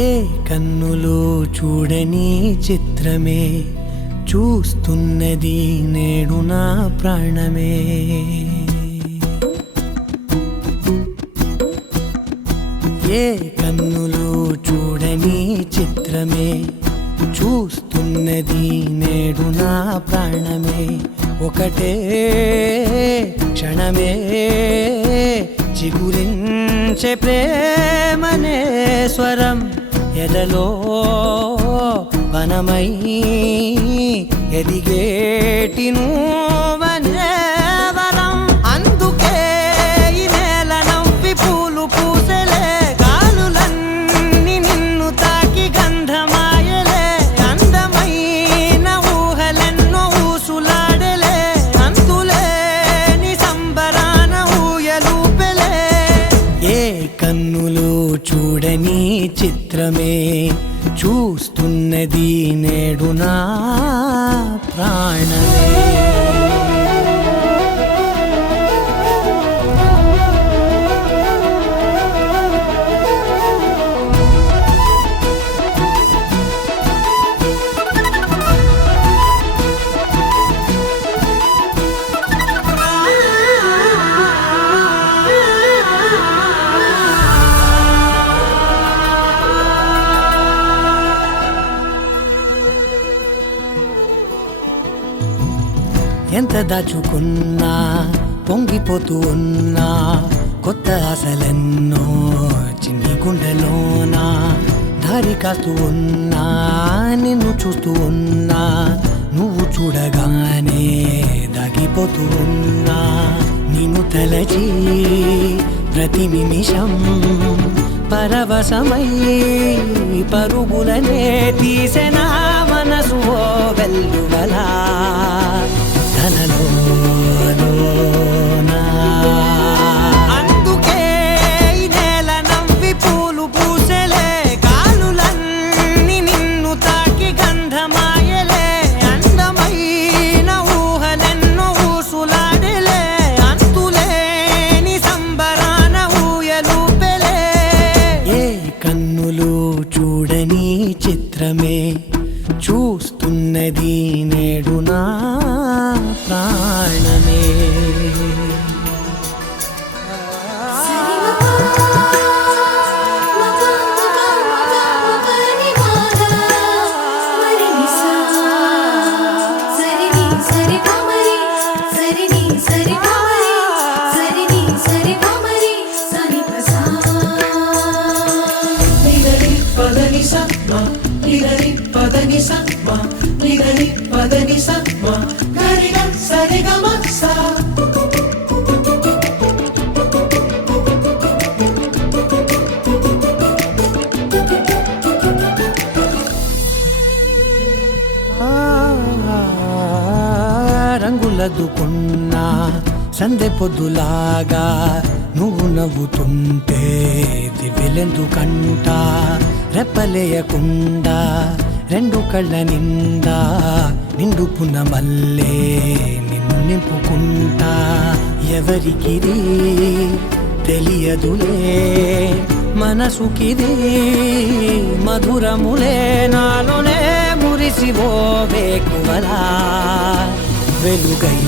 ఏ కన్నులో చూడని చిత్రమే చూస్తున్నది నేడు నా ప్రాణమే. ఏ కన్నులో చూడని చిత్రమే చూస్తున్నది నేడు నా ప్రాణమే. ఒకటే క్షణమే చిగురించే ప్రేమనే స్వరం ఎదలో వనమై ఎదిగేటి నువ్వనే వరం. అందుకే ఈ నేల నవ్వి పూలు పూసెలే, గాలులన్నీ నిన్ను తాకి గంధమాయలే. అందమైన ఊహలెన్నో ఊసులాడలే, అంతులేని సంబరాన ఊయలూపెలే. ఏ కన్నులో చూడని చిత్రమే చూస్తున్నది నేడు నా ప్రాణమే. ఎంత దాచుకున్నా పొంగిపోతూ ఉన్నా, కొత్త ఆశలెన్నో చిన్ని గుండెలోనా దారి కాస్తూ ఉన్నా. నిన్ను చూస్తూ ఉన్నా, నువ్వు చూడగానే దాగిపోతూ ఉన్నా. నిన్ను తలచి ప్రతి నిమిషం పరవశమై పరుగులనే తీసెనా మనసు ఓ వెల్లువలా తనలోనా. అందుకే ఈ నేల నవ్వి పూలు పూసెలే, గాలులన్నీ నిన్ను తాకి గంధమాయలే. అందమైన ఊహలెన్నో ఊసులాడలే, అంతులేని సంబరాన ఊయలూపెలే. ఏ కన్నులు చూడని చిత్రమే చూస్తున్నది నేడు నా ప్రాణమే. రంగులదుకున్నా సందె పొద్దులాగా నువ్వు నవ్వుతుంటే దివ్వెలెందుకంట. రెప్పలేయకుండా రెండు కళ్ళ నిండా నిండుకున్న మల్లే నిన్ను నింపుకుంటా. ఎవరికిది తెలియదులే మనసుకిది మధురములే, నాలోనే మురిసివో వేకువలా వెలుగై